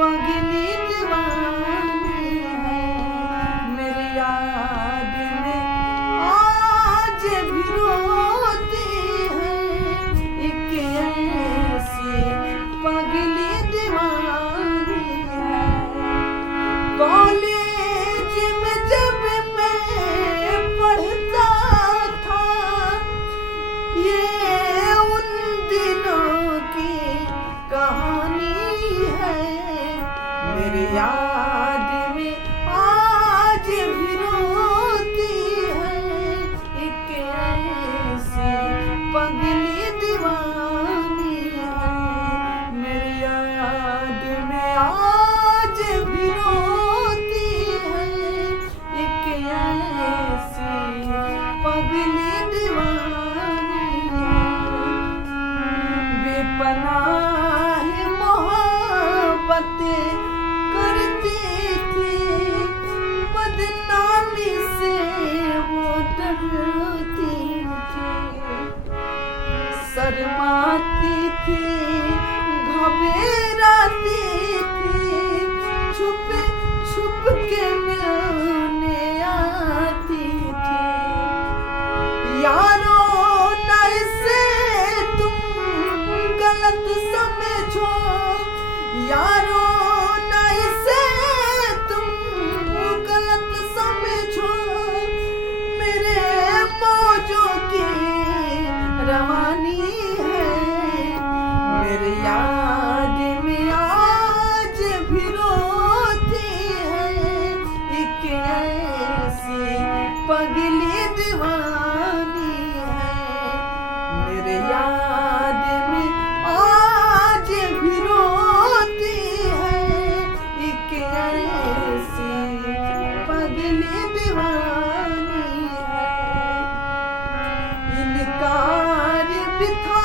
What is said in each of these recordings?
पगली दीवानी है। मेरी याद में आज भी रोती है एक ऐसी पगली दीवानी है। कॉलेज में जब मैं पढ़ता था ये उन दिनों की कहानी है। मेरी याद में आज भी रोती है एक ऐसी पगली दीवानी है। मेरी याद में आज भी रोती है एक ऐसी पगली दीवानी है। बेपनाह मोहब्बतें करती थी, बदनामी से वो डरती थी। शर्माती थी, घबराती थी, छुप छुप के मिलने आती थी। यारों ना इसे तुम गलत समझो, यारों ना इसे तुम गलत समझो। मेरे मौजों की रवानी है। मेरी याद में आज भी रोती है एक ऐसी पगली दीवानी है। मेरे याद में आज भी रोती है एक ऐसी पगली दीवानी है। इनकार भी था,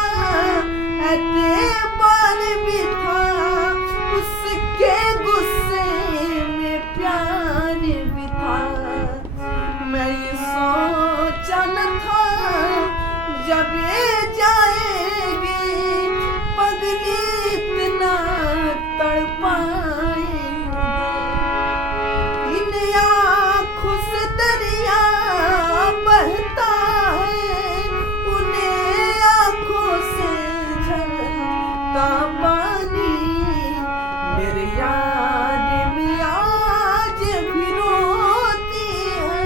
एतबार भी था, उसके गुस्से में प्यार भी था। मैं ये सोचा न था जब ये जाएगी पगली इतना तड़पाएंगे। इन आँखों से दरिया बहता है, उन्हें आँखों से झरता पानी। मेरी याद में आज भी रोती है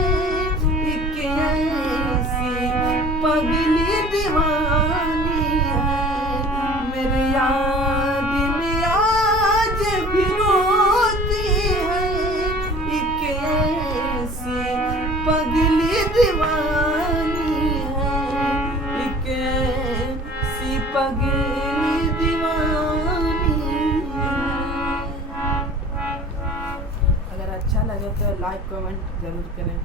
एक ऐसी पगली दीवानी है। मेरी याद में आज भी रोती है एक ऐसी पगली दीवानी है। एक ऐसी पगली दीवानी है। अगर अच्छा लगे तो लाइक कमेंट जरूर करें।